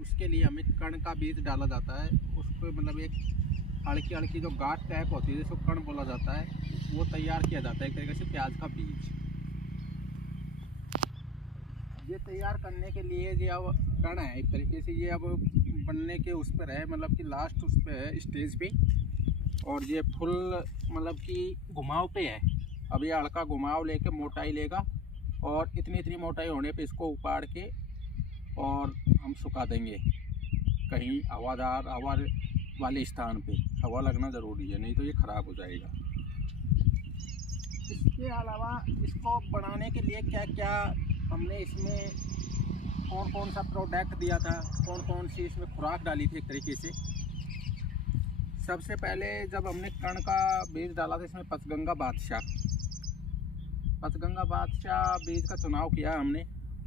उसके लिए हमें कण का बीज डाला जाता है। उसको मतलब एक हल्की हल्की जो गांठ टाइप होती है जिसको कण बोला जाता है, वो तैयार किया जाता है एक तरीके से प्याज का बीज। ये तैयार करने के लिए ये अब कण है एक तरीके से, ये अब बनने के उस पर है, मतलब कि लास्ट उस पर है स्टेज पे। और ये फुल मतलब कि घुमाव पे है। अब ये हल्का घुमाव लेके मोटाई लेगा और इतनी इतनी मोटाई होने पे इसको उपाड़ के और हम सुखा देंगे कहीं हवा वाले स्थान पे। हवा लगना ज़रूरी है, नहीं तो ये ख़राब हो जाएगा। इसके अलावा इसको बनाने के लिए क्या क्या हमने इसमें कौन कौन सा प्रोडक्ट दिया था, कौन कौन सी इसमें खुराक डाली थी एक तरीके से। सबसे पहले जब हमने कण का बीज डाला था इसमें पचगंगा बादशाह बीज का चुनाव किया हमने।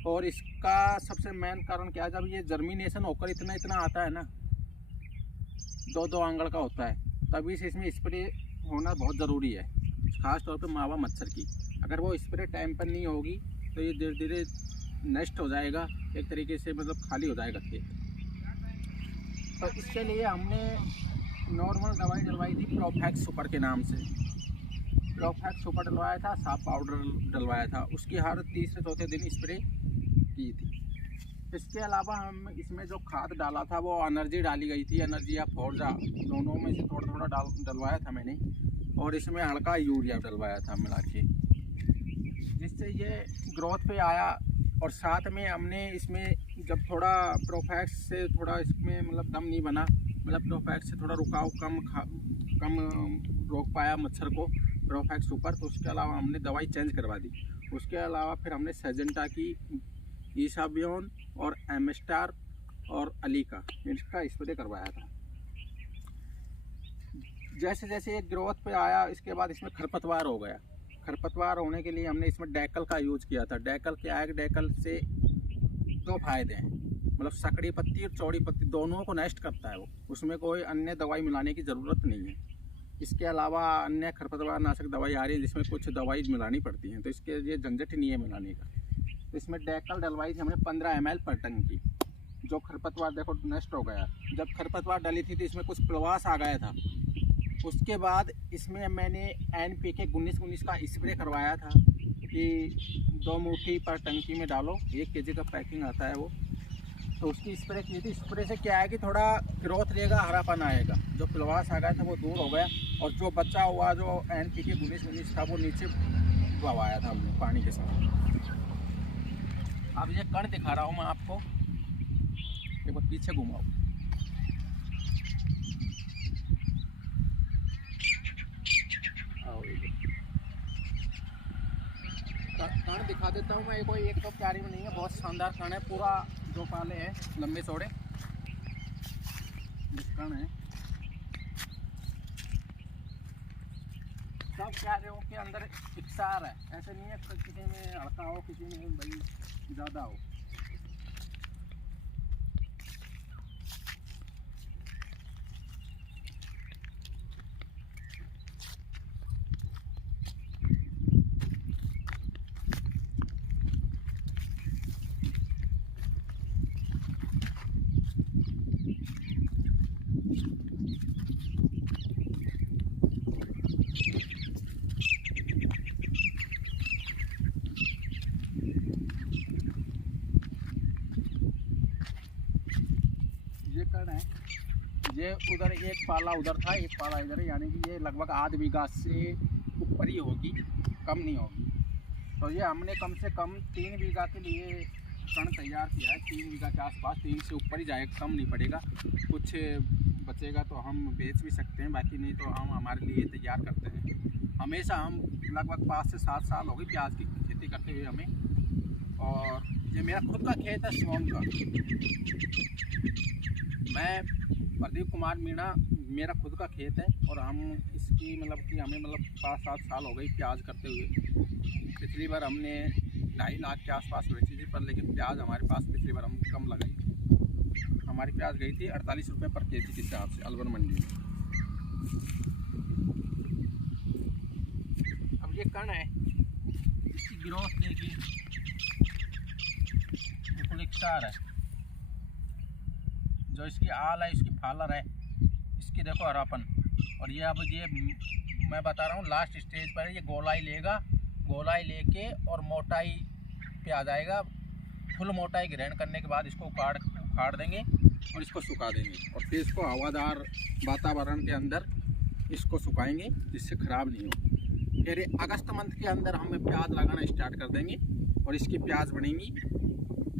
और इसका सबसे मेन कारण क्या है, जब ये जर्मिनेशन होकर इतना इतना आता है ना, 2-2 आंगड़ का होता है, तभी से इसमें स्प्रे होना बहुत ज़रूरी है, ख़ास तौर पे मावा मच्छर की। अगर वो स्प्रे टाइम पर नहीं होगी तो ये धीरे धीरे नष्ट हो जाएगा एक तरीके से, मतलब खाली हो जाएगा खेत। तो इसके लिए हमने नॉर्मल दवाई डलवाई थी प्रोफेक्स सुपर के नाम से। प्रोफेक्स सुपर डलवाया था, साफ पाउडर डलवाया था, उसकी हर तीसरे चौथे दिन स्प्रे की थी। इसके अलावा हम इसमें जो खाद डाला था वो एनर्जी डाली गई थी, एनर्जी या फोर्जा, दोनों में से थोड़ा थोड़ा डलवाया था मैंने। और इसमें हल्का यूरिया डलवाया था मिला के, जिससे ये ग्रोथ पे आया। और साथ में हमने इसमें जब थोड़ा प्रोफेक्स से थोड़ा इसमें मतलब दम नहीं बना, मतलब प्रोफेक्स से थोड़ा रुकाव कम रोक पाया मच्छर को प्रोफेक्स सुपर, तो उसके अलावा हमने दवाई चेंज करवा दी। उसके अलावा फिर हमने सेजेंटा की, ईसाबियोन और एमस्टार और अलीका, इसका स्प्रे करवाया था। जैसे जैसे ये ग्रोथ पे आया, इसके बाद इसमें खरपतवार हो गया। खरपतवार होने के लिए हमने इसमें डेकल का यूज किया था। डेकल क्या है, डेकल से 2 फायदे हैं, मतलब सकड़ी पत्ती और चौड़ी पत्ती दोनों को नष्ट करता है वो, उसमें कोई अन्य दवाई मिलाने की ज़रूरत नहीं है। इसके अलावा अन्य खरपतवार नाशक दवाई आ रही है जिसमें कुछ दवाई मिलानी पड़ती हैं, तो इसके लिए झंझट ही नहीं है मिलाने का। तो इसमें डेकल डलवाई थी हमने 15 ml पर टन की। जो खरपतवार देखो नष्ट हो गया। जब खरपतवार डली थी तो इसमें कुछ प्रवास आ गया था। उसके बाद इसमें मैंने NPK 19-19 का स्प्रे करवाया था कि 2 मुट्ठी पर टंकी में डालो, 1 kg का पैकिंग आता है वो। तो उसकी स्प्रे की थी। स्प्रे से क्या है कि थोड़ा ग्रोथ रहेगा, हरापन आएगा। जो प्रवास आ गया था वो दूर हो गया, और जो बचा हुआ जो NPK 19-19 था वो नीचे बवाया था हमने पानी के साथ। अब ये कण दिखा रहा हूँ मैं आपको, एक बार पीछे घुमाओ। कण दिखा देता हूँ मैं, कोई एक तो क्यारी में नहीं है, बहुत शानदार कण है, पूरा 2 पाले हैं लंबे चौड़े कण है। सब क्यारियों के अंदर इकसार है, ऐसे नहीं है किसी में हल्का हो किसी में भाई ज़्यादा हो। ये कण है, ये उधर एक पाला उधर था, एक पाला इधर है, यानी कि ये लगभग आध बीघा से ऊपर ही होगी, कम नहीं होगी। तो ये हमने कम से कम 3 बीघा के लिए कण तैयार किया है। 3 बीघा के आसपास, 3 से ऊपर ही जाएगा, कम नहीं पड़ेगा। कुछ बचेगा तो हम बेच भी सकते हैं, बाकी नहीं तो हम हमारे लिए तैयार करते हैं। हमेशा हम लगभग 5 से 7 साल हो गए प्याज की खेती करते हुए हमें। और ये मेरा खुद का खेत है सोम का। मैं प्रदीप कुमार मीणा, मेरा खुद का खेत है, और हम इसकी मतलब कि हमें 5-7 साल हो गई प्याज करते हुए। पिछली बार हमने 2.5 लाख के आसपास बेची थी, पर लेकिन प्याज हमारे पास पिछली बार हम कम लगाई थी। हमारी प्याज गई थी 48 रुपये पर kg के हिसाब से अलवर मंडी में। अब ये कण है, इसकी ग्रोथ देखिए, बिल्कुल इकसार है। जो इसकी आल है, इसकी फालर है, इसकी देखो हरापन। और ये अब ये मैं बता रहा हूँ लास्ट स्टेज पर ये गोलाई लेगा, गोलाई लेके और मोटाई पे आ जाएगा। फुल मोटाई ग्रहण करने के बाद इसको उखाड़ देंगे और इसको सुखा देंगे, और फिर इसको हवादार वातावरण के अंदर इसको सुखाएंगे जिससे ख़राब नहीं हो। फिर अगस्त मंथ के अंदर हम प्याज लगाना स्टार्ट कर देंगे और इसकी प्याज बनेंगी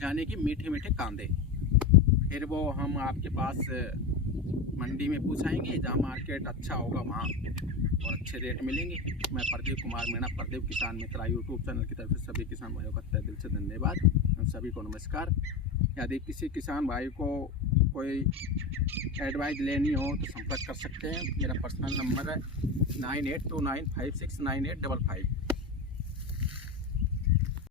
यानी कि मीठे मीठे कांदे। फिर वो हम आपके पास मंडी में पूछाएंगे, जहाँ मार्केट अच्छा होगा वहाँ और अच्छे रेट मिलेंगे। मैं प्रदीप कुमार मीणा, प्रदीप किसान मित्र यूट्यूब चैनल की तरफ से सभी किसान भाइयों का तहे दिल से धन्यवाद। हम सभी को नमस्कार। यदि किसी किसान भाई को कोई एडवाइस लेनी हो तो संपर्क कर सकते हैं। मेरा पर्सनल नंबर है 9829569855।